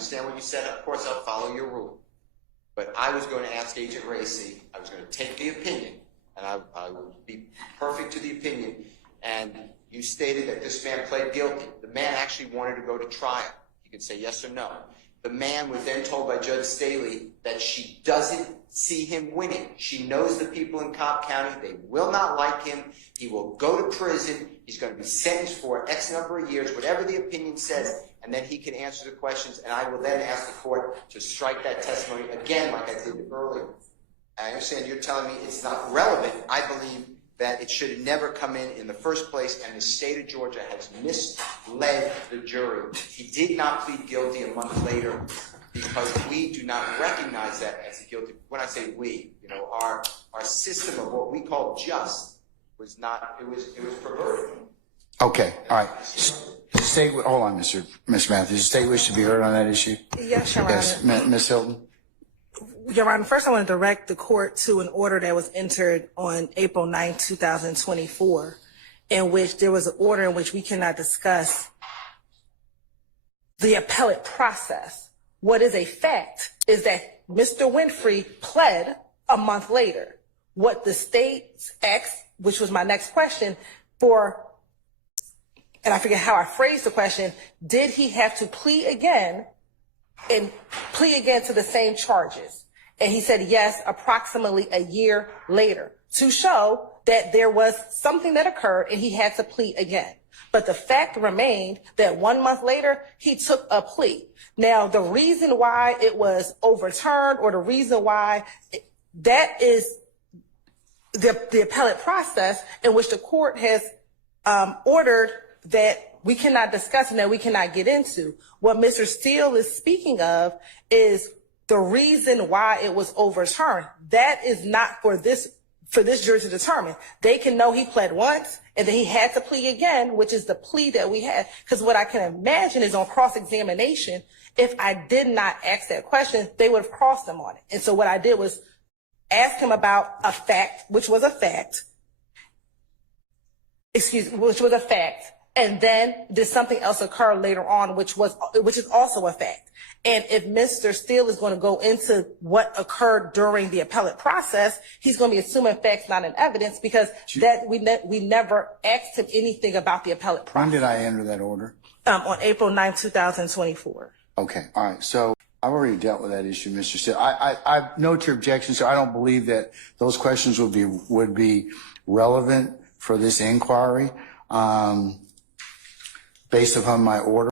understand what you said. Of course, I'll follow your rule. But I was going to ask Agent Racy, I was going to take the opinion, and I would be perfect to the opinion. And you stated that this man pled guilty. The man actually wanted to go to trial. You could say yes or no. The man was then told by Judge Staley that she doesn't see him winning. She knows the people in Cobb County. They will not like him. He will go to prison. He's going to be sentenced for X number of years, whatever the opinion says, and then he can answer the questions. And I will then ask the court to strike that testimony again like I did earlier. I understand you're telling me it's not relevant. I believe that it should never come in the first place, and the state of Georgia has misled the jury. He did not plead guilty a month later because we do not recognize that as a guilty. When I say we, you know, our system of what we call just was not, it was perverted. Okay, all right. The state, hold on, Mr. Matthews. The state wish to be heard on that issue? Yes, Your Honor. Yes, Ms. Hilton. Your Honor, first I want to direct the court to an order that was entered on April 9, 2024, in which there was an order in which we cannot discuss the appellate process. What is a fact is that Mr. Winfrey pled a month later. What the state asked, which was my next question, for, and I forget how I phrased the question, did he have to plea again and plea again to the same charges? And he said yes, approximately a year later, to show that there was something that occurred and he had to plea again. But the fact remained that 1 month later, he took a plea. Now, the reason why it was overturned, or the reason why that is the appellate process in which the court has ordered that we cannot discuss and that we cannot get into. What Mr. Steele is speaking of is the reason why it was overturned. That is not for this jury to determine. They can know he pled once and then he had to plea again, which is the plea that we had. Because what I can imagine is on cross-examination, if I did not ask that question, they would have crossed him on it. And so what I did was ask him about a fact, which was a fact, and then did something else occur later on, which is also a fact. And if Mr. Steele is going to go into what occurred during the appellate process, he's going to be assuming facts, not in evidence, because that we never asked him anything about the appellate process. When did I enter that order? On April 9, 2024. Okay, all right. So I've already dealt with that issue, Mr. Steele. I note your objection, so I don't believe that those questions would be relevant for this inquiry based upon my order.